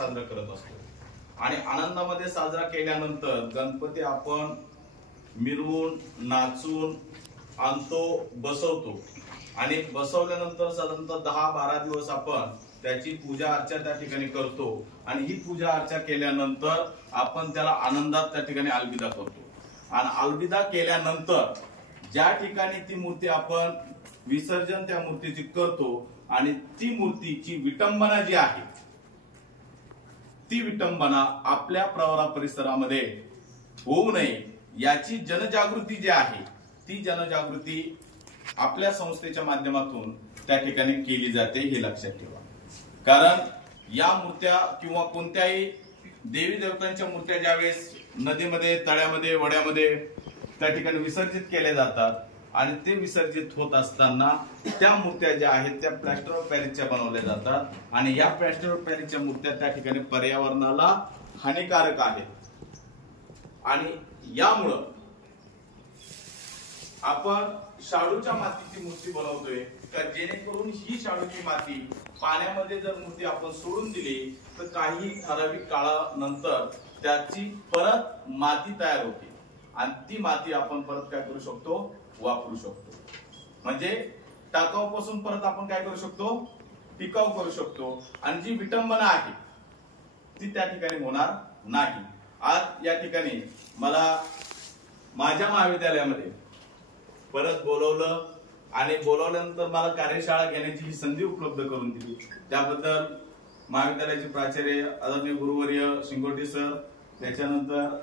साजरा करत असतो. आणि आनंदामध्ये साजरा केल्यानंतर गणपती आपण मिरवून नाचून आणतो, बसवतो. आणि बसवल्यानंतर साधारणतः 10-12 दिवस आपण त्याची पूजा अर्चा त्या ठिकाणी करतो. आणि ही पूजा अर्चा केल्यानंतर आपण त्याला आनंदात त्या ठिकाणी अलविदा करतो. आणि अलविदा केल्यानंतर ज्या ठिकाणी ती मूर्ती आपण विसर्जन त्या मूर्तीची करतो आणि ती मूर्तीची विटंबना जी आहे ती विटंबना आपल्या प्रवरा परिसरामध्ये होऊ नये याची जनजागृती जी आहे ती जनजागृती आपल्या संस्थेच्या माध्यमातून त्या ठिकाणी केली जाते, हे लक्षात ठेवा. कारण या मूर्त्या किंवा कोणत्याही देवी देवतांच्या मूर्त्या ज्यावेळेस नदीमध्ये, तळ्यामध्ये, वड्यामध्ये त्या ठिकाणी विसर्जित केल्या जातात आणि ते विसर्जित होत असताना त्या मूर्त्या ज्या आहेत त्या प्लॅस्टर ऑफ पॅरिसच्या बनवल्या जातात. आणि या प्लॅस्टर ऑफ पॅरिसच्या मूर्त्या त्या ठिकाणी पर्यावरणाला हानिकारक आहेत. आणि यामुळं आपण शाडूच्या मातीची मूर्ती बनवतोय का जेणेकरून ही शाडूची माती पाण्यामध्ये जर मूर्ती आपण सोडून दिली तर काही ठराविक काळानंतर त्याची परत माती तयार होते आणि ती माती आपण परत काय करू शकतो, वापरू शकतो. म्हणजे टाकाऊपासून परत आपण काय करू शकतो, टिकाऊ करू शकतो. आणि जी विटंबना आहे ती त्या ठिकाणी होणार नाही. आज या ठिकाणी मला माझ्या महाविद्यालयामध्ये परत बोलवलं आणि बोलवल्यानंतर मला कार्यशाळा घेण्याची ही संधी उपलब्ध करून दिली. त्याबद्दल महाविद्यालयाचे प्राचार्य आदरणीय गुरुवर्य शिंगोटे सर, त्याच्यानंतर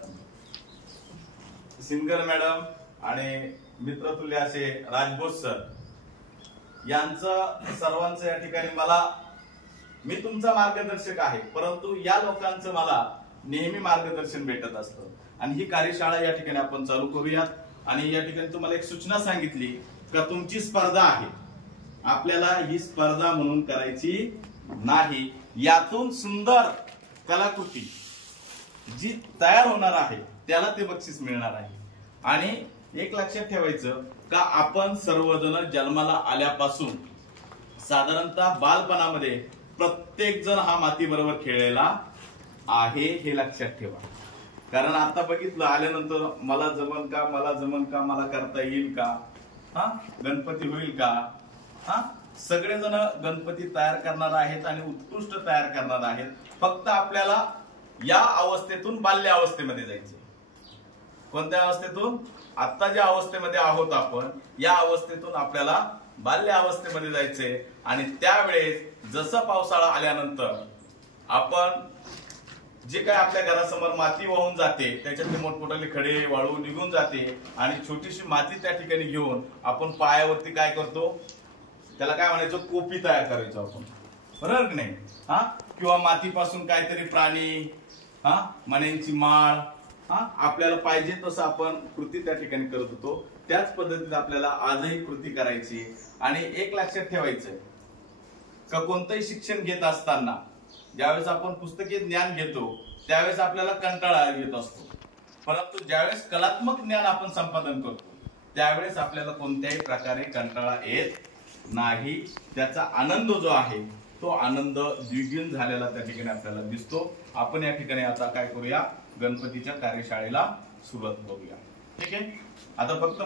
सिंगर मॅडम आणि मित्रतुल्य असे राजबोस सर यांचं सर्वांचं या ठिकाणी मी तुमचा मार्गदर्शक आहे, परंतु या लोकांचं मला नेहमी मार्गदर्शन भेटत असतं. आणि ही कार्यशाळा या ठिकाणी आपण चालू करूयात. आणि या ठिकाणी तुम्हाला एक सूचना सांगितली का तुमची स्पर्धा आहे, आपल्याला ही स्पर्धा म्हणून करायची नाही. यातून सुंदर कलाकृती जी तयार होणार आहे त्याला ते बक्षीस मिळणार आहे. आणि एक लक्षात ठेवायचं का आपण सर्वजण जन्माला आल्यापासून साधारणतः बालपणामध्ये प्रत्येक जण हा माती बरोबर खेळलेला आहे, हे लक्षात ठेवा. कारण आता बघितलं आल्यानंतर मला जमन का, मला जमन का, मला करता येईल का, गणपती होईल का, सगळेजण गणपती तयार करणार आहेत आणि उत्कृष्ट तयार करणार आहेत. फक्त आपल्याला या अवस्थेतून बाल्य अवस्थेमध्ये जायचं. कोणत्या अवस्थेतून? आता ज्या अवस्थेमध्ये आहोत आपण या अवस्थेतून आपल्याला बाल्य अवस्थेमध्ये जायचंय. आणि त्यावेळेस जसं पावसाळा आल्यानंतर आपण जे काय आपल्या घरासमोर माती वाहून जाते त्याच्यातले मोठमोठे खडे वाळू निघून जाते आणि छोटीशी माती त्या ठिकाणी घेऊन आपण पायावरती काय करतो, त्याला काय म्हणायचं, कोपी तयार करायचो आपण, बरोबर की नाही? किंवा मातीपासून काहीतरी प्राणी, मण्यांची माळ, आपल्याला पाहिजे तसं आपण कृती त्या ठिकाणी करत होतो. त्याच पद्धतीत आपल्याला आजही कृती करायची. आणि एक लक्षात ठेवायचं का कोणतंही शिक्षण घेत असताना ज्यावेळेस आपण पुस्तकी ज्ञान घेतो त्यावेळेस आपल्याला कंटाळा येत असतो, परंतु ज्यावेळेस कलात्मक ज्ञान आपण संपादन करतो त्यावेळेस आपल्याला कोणत्याही प्रकारे कंटाळा येत नाही. त्याचा आनंद जो आहे तो आनंद द्विगुण झालेला त्या ठिकाणी आपल्याला दिसतो. आपण या ठिकाणी आता काय करूया, गणपतीच्या कार्यशाळेला सुरुवात करूया. ठीक आहे. आता फक्त